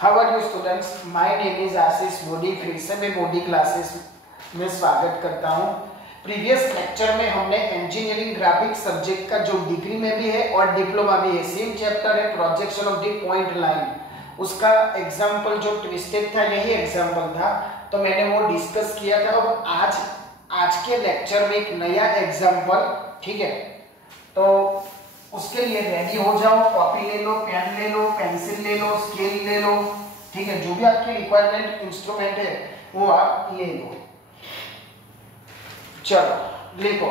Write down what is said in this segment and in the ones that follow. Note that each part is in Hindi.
How are you students, my name is Ashish Modi. फिर से मैं मोदी क्लासेस में स्वागत करता हूं। प्रीवियस लेक्चर में हमने इंजीनियरिंग ग्राफिक्स सब्जेक्ट का जो डिग्री में भी है और डिप्लोमा में है सेम चैप्टर है projection of the point line, उसका एग्जाम्पल जो ट्विस्टेड था यही एग्जाम्पल था, तो मैंने वो डिस्कस किया था। और आज के लेक्चर में एक नया एग्जाम्पल, ठीक है, तो उसके लिए रेडी हो जाओ। कॉपी ले लो, पेन ले लो, पेंसिल ले लो, स्केल ले लो, ठीक है, जो भी आपके रिक्वायरमेंट इंस्ट्रूमेंट है वो आप ले लो। चलो लिखो,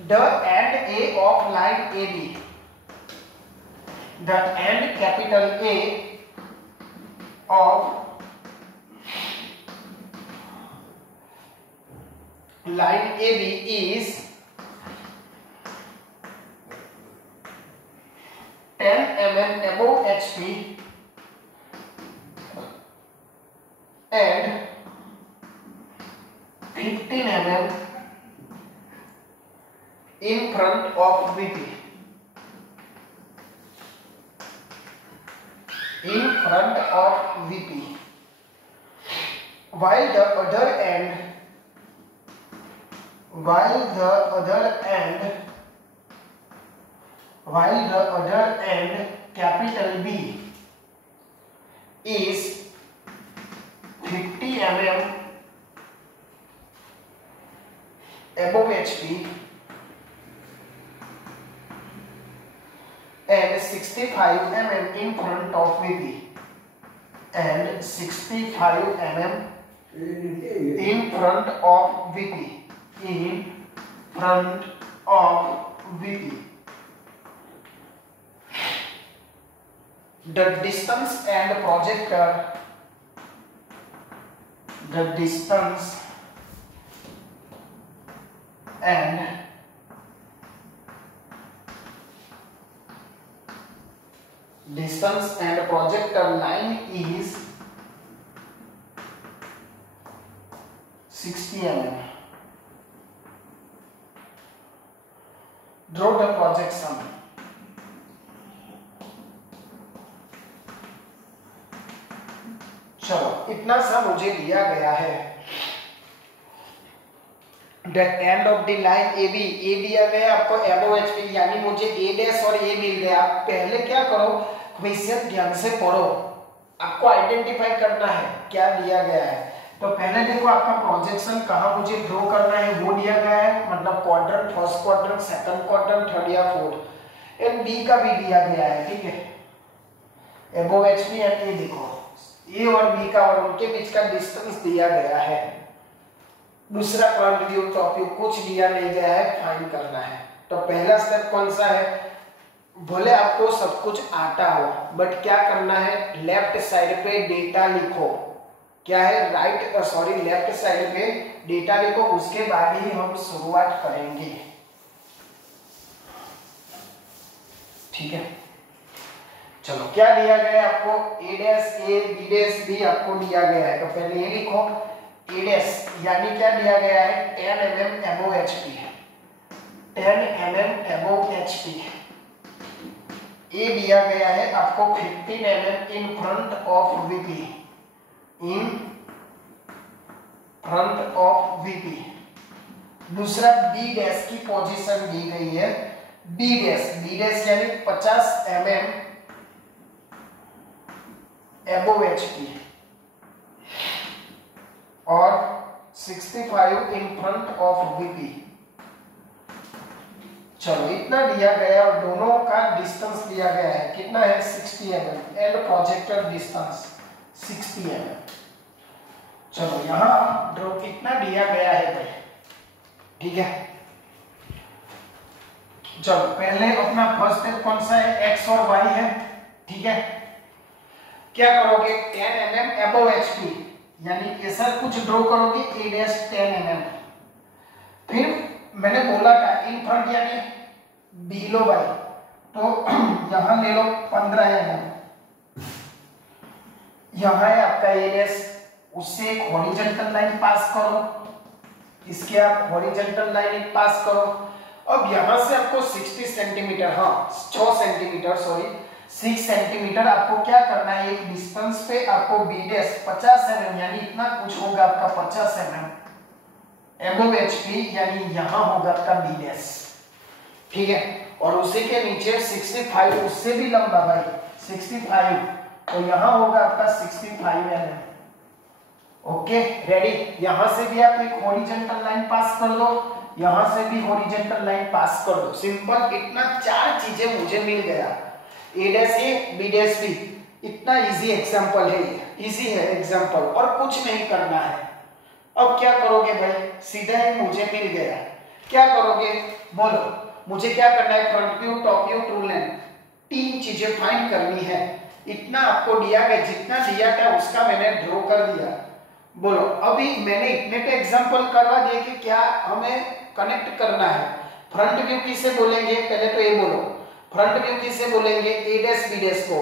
the end A of line A B, the end capital A of line A B is 10 mm above HP and 15 mm in front of VP. In front of VP. While the other end capital B is 50 mm above HP and 65 mm in front of VP and 65 mm in front of VP, in front of VP. The distance and projector, the distance and projector line is 60 mm. Draw the projection. चलो इतना सा मुझे दिया गया है। The end of the line A B, A दिया गया आपको एबोव एचपी, यानी मुझे ए डैश और ए मिल गया। पहले क्या करो, क्वेश्चन ध्यान से पढ़ो, आपको आइडेंटिफाई करना है क्या दिया गया है। तो पहले देखो आपका प्रोजेक्शन कहाँ मुझे ड्रॉ करना है वो दिया गया है, मतलब quadrant, first quadrant, second quadrant, third या फोर्थ। एंड बी का भी दिया गया है, ठीक है, एबोव एचपी एंड ए देखो ए और बी का और उनके बीच का डिस्टेंस दिया गया है। दूसरा फ्रंट व्यू, टॉप व्यू कुछ दिया नहीं गया है, फाइंड करना है। तो पहला स्टेप कौन सा है, भले आपको सब कुछ आता हो बट क्या करना है, लेफ्ट साइड पे डेटा लिखो। क्या है, लेफ्ट साइड पे डेटा लिखो, उसके बाद ही हम शुरुआत करेंगे, ठीक है। चलो क्या दिया गया है आपको, A dash A B dash B आपको दिया गया है। तो पहले ये लिखो, ए डैश यानी क्या दिया गया है, 10 mm above HP, 10 mm above HP। ए दिया गया है आपको 15 mm in front of VP, in front of VP। दूसरा बी डैश की पोजीशन दी गई है, बी डैश यानी 50 mm above HP और 65 in front of VP। चलो इतना दिया गया और दोनों का डिस्टेंस दिया गया है, कितना है, 60 mm and projector distance 60 mm। चलो यहाँ ड्रॉ कितना दिया गया है भाई, ठीक है। चलो पहले अपना फर्स्ट स्टेप कौन सा है, एक्स और वाई है, ठीक है। क्या करोगे, 10 mm above HP, यानी ऐसा कुछ ड्रॉ करोगे, ए डैश 10 mm। फिर मैंने बोला था इन फ्रंट यानी बिलो बाई, तो यहां ले लो 15 mm। यहां है आपका ए डैश, उससे एक हॉरिजॉन्टल लाइन पास करो, इसके आप हॉरिजॉन्टल लाइन पास करो। अब यहां से आपको 60 सेंटीमीटर, हाँ 6 सेंटीमीटर सॉरी, 6 सेंटीमीटर आपको क्या करना है, एक डिस्टेंस पे आपको बी डैश 50 mm यानी इतना कुछ होगा आपका 50 mm एबोव एचपी, यानी यहां होगा आपका बी डैश, ठीक है। और उसी के नीचे 65, उससे भी लंबा भाई 65, तो यहां होगा आपका 65 mm। ओके रेडी, यहां से भी आप एक हॉरिजॉन्टल लाइन पास कर दो, यहां से भी हॉरिजॉन्टल लाइन पास कर दो, सिंपल। इतना 4 चीजें मुझे मिल गया, A dash A B dash B. इतना इजी एग्जांपल है ये, इजी है एग्जांपल, और कुछ नहीं करना है। अब क्या करोगे भाई, सीधा ही मुझे मिल गया, क्या करोगे बोलो, मुझे क्या करना है, front view, top view, true length, 3 चीजें फाइंड करनी है। इतना आपको दिया गया, जितना दिया था उसका मैंने ड्रॉ कर दिया। बोलो, अभी मैंने इतने पे एग्जांपल करवा दिए कि क्या हमें कनेक्ट करना है। फ्रंट व्यू किसे बोलेंगे, पहले तो ये बोलो, फ्रंट व्यू किसे बोलेंगे, ए डैश बी डैश को।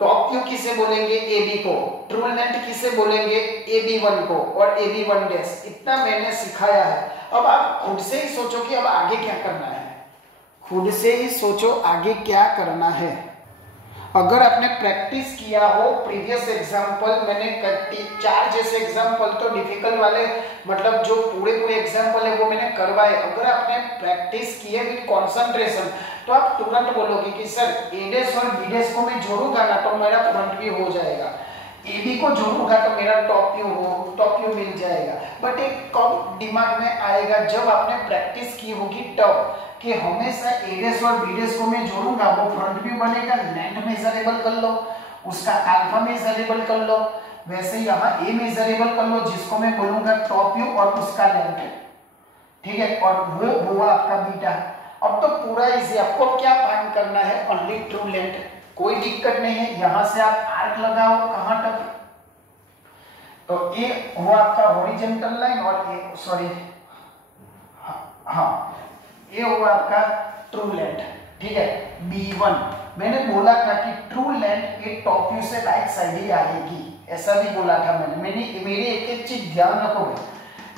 टॉप व्यू किसे बोलेंगे, ए बी को। ट्रू लेंथ किसे बोलेंगे, ए बी 1 को और ए बी 1 डैश। इतना मैंने सिखाया है। अब आप खुद से ही सोचो कि अब आगे क्या करना है, खुद से ही सोचो आगे क्या करना है। अगर आपने प्रैक्टिस किया हो प्रीवियस एग्जांपल, मैंने 4 जैसे एग्जांपल तो डिफिकल्ट वाले, मतलब जो पूरे एग्जांपल है वो मैंने करवाए। अगर आपने प्रैक्टिस किए विद कंसंट्रेशन तो आप तुरंत बोलोगे कि सर ए डैश और बी डैश को मैं जोड़ूंगा ना तो मेरा फ्रंट व्यू हो जाएगा, ए बी को जोड़ूंगा तो मेरा टॉप व्यू मिल जाएगा। बट एक कब दिमाग में आएगा, जब आपने प्रैक्टिस की होगी तब, कि हमेशा ए डैश और बी डैश को मैं जोड़ूंगा, वो फ्रंट व्यू बनेगा। लेंथ मेजरेबल कर लो, उसका अल्फा मेजरेबल कर लो, वैसे यहाँ ए मेजरेबल कर लो, जिसको मैं बोलूंगा टॉप व्यू और उसका लेंथ, ठीक है, और वो हुआ आपका बीटा। अब तो पूरा इजी, आपको क्या फाइंड करना है, ओनली ट्रू लेंथ, कोई दिक्कत नहीं है। यहां से आप आर्क लगाओ, कहां तक, तो ये हुआ आपका हॉरिजॉन्टल लाइन और ये सॉरी हाँ ये हुआ आपका ट्रू लेंथ, ठीक है। B1 मैंने बोला था कि ट्रू लेंथ ये टॉप व्यू से राइट साइड ही आएगी, ऐसा भी बोला था मैंने। मेरी एक चीज ध्यान रखो,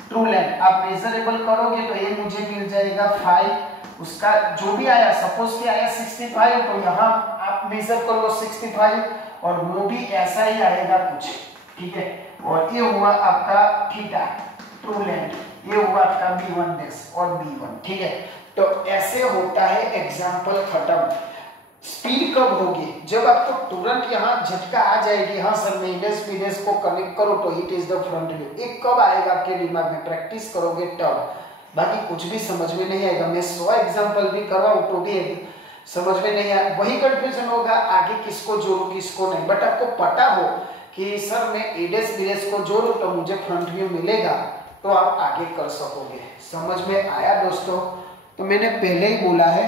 ट्रू लेंथ आप मेजरेबल करोगे तो ये मुझे मिल जाएगा 5, उसका जो भी आया, सपोज कि आया 65, तो यहाँ आप मेजर कर लो 65 और वो भी ऐसा ही आएगा कुछ, ठीक है। और ये हुआ आपका थीटा ट्रू लेंथ, ये हुआ आपका B1 डैश और B1, ठीक है। तो ऐसे होता है एग्जाम्पल खत्म। स्पीड कब होगी, जब आपको तुरंत यहाँ झटका आ जाएगी, हाँ सर मैं ए डैश बी डैश को कनेक्ट करो तो it is the front view. एक कब आएगा आपके दिमाग में, प्रैक्टिस करोगे तब, बाकी कुछ भी समझ में नहीं आएगा। मैं 100 एग्जाम्पल भी करवाऊं तो भी समझ में नहीं आया, वही कंफ्यूजन होगा आगे किसको जोड़ू किसको नहीं। बट आपको पता हो कि सर मैं ए डैश बी डैश को जोड़ू तो मुझे फ्रंट व्यू मिलेगा, तो आप आगे कर सकोगे। समझ में आया दोस्तों? तो मैंने पहले ही बोला है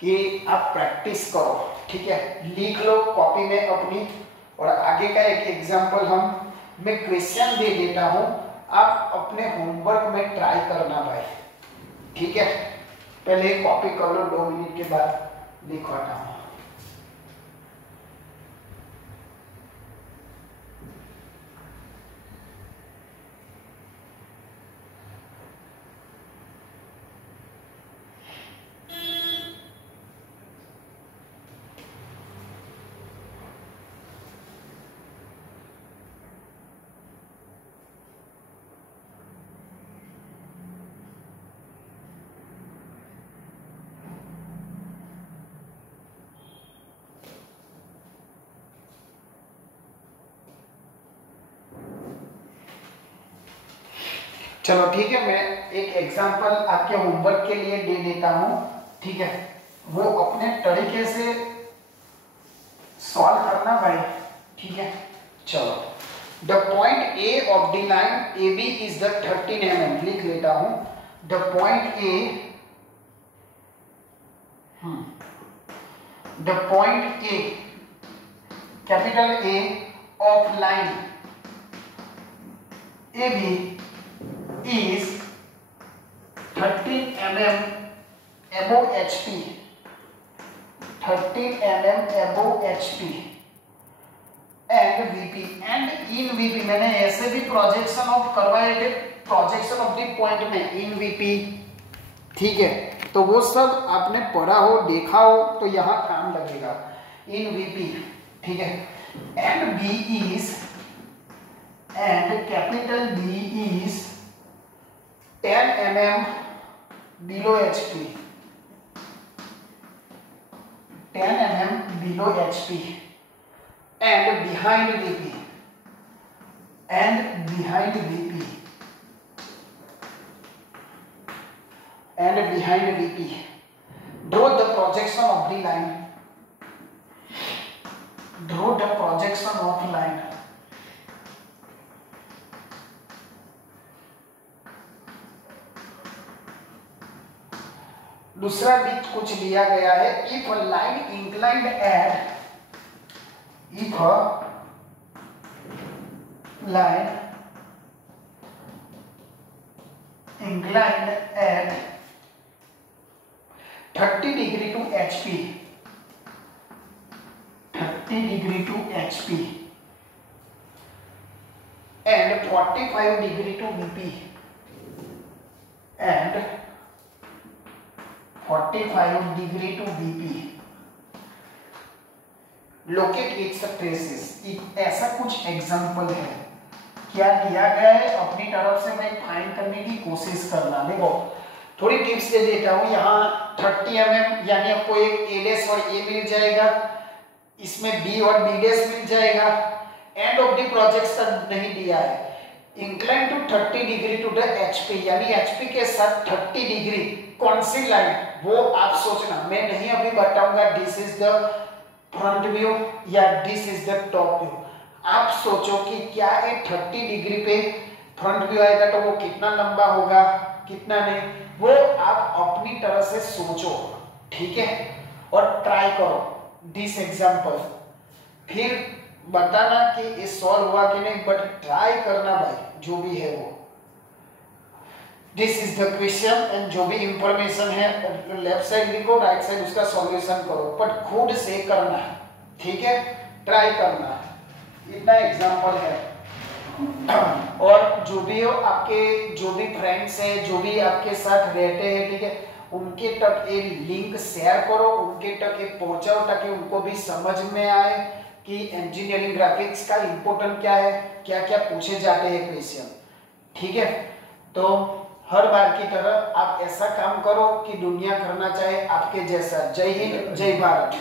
कि आप प्रैक्टिस करो, ठीक है, लिख लो कॉपी में अपनी। और आगे का एक एग्जांपल मैं क्वेश्चन दे देता हूं, आप अपने होमवर्क में ट्राई करना भाई, ठीक है। पहले कॉपी कर लो, 2 मिनट के बाद लिखवाता हूं। चलो ठीक है, मैं एक एग्जांपल आपके होमवर्क के लिए दे देता हूं, ठीक है, वो अपने तरीके से सॉल्व करना भाई, ठीक है। चलो, the point A of the line A B is the 13 mm, लिख लेता हूं। The point A capital A of line A B is 13 mm above HP, 13 mm above HP and VP and in VP। मैंने ऐसे भी प्रोजेक्शन ऑफ करवाए थे, प्रोजेक्शन ऑफ द पॉइंट में इन VP, ठीक है। तो वो सब आपने पढ़ा हो देखा हो तो यहाँ काम लगेगा। इन वीपी, ठीक है, end B is, end capital B is 10 mm below HP, 10 mm below HP, and behind VP, and behind VP, and behind VP. Draw the projection of the line. Draw the projection of line. दूसरा भी कुछ लिया गया है, if line inclined at, if line inclined at 30 degree to HP, 30 degree to HP and 45 degree to VP and 45 degree to VP. Locate its traces. ऐसा कुछ एग्जाम्पल है, क्या दिया गया है अपनी तरफ से मैं फाइंड करने की कोशिश करना। देखो थोड़ी टिप्स दे देता हूँ। यहाँ 30 mm यानी आपको एक A डैश और A मिल जाएगा, इसमें B और B डैश मिल जाएगा। एंड ऑफ द प्रोजेक्शन नहीं दिया है। Incline to 30 degree to the HP, यानी HP के साथ 30 डिग्री कौन सी लाइन, वो आप सोचना, मैं नहीं अभी बताऊंगा this is the front view या this is the top view. आप सोचो कि क्या ये 30 डिग्री पे फ्रंट व्यू आएगा तो वो कितना लंबा होगा, कितना नहीं, वो आप अपनी तरह से सोचो, ठीक है, और ट्राई करो दिस एग्जांपल, फिर बताना कि ये सॉल्व हुआ कि नहीं, बट ट्राई करना भाई, जो भी है वो। This is the question and जो भी इंफॉर्मेशन है लेफ्ट साइड लिखो, राइट साइड उसका सॉल्यूशन करो, बट खुद से करना है, ठीक है, ट्राई करना है, इतना एग्जांपल है। और जो भी हो आपके, जो भी फ्रेंड्स हैं, जो भी आपके साथ रहते हैं, ठीक है, उनके तक ये लिंक शेयर करो, उनके तक ये पहुंचाओ, ताकि उनको भी समझ में आए कि इंजीनियरिंग ग्राफिक्स का इंपॉर्टेंट क्या है, क्या क्या पूछे जाते हैं क्वेश्चन, ठीक है। तो हर बार की तरह आप ऐसा काम करो कि दुनिया करना चाहे आपके जैसा। जय हिंद, जय भारत।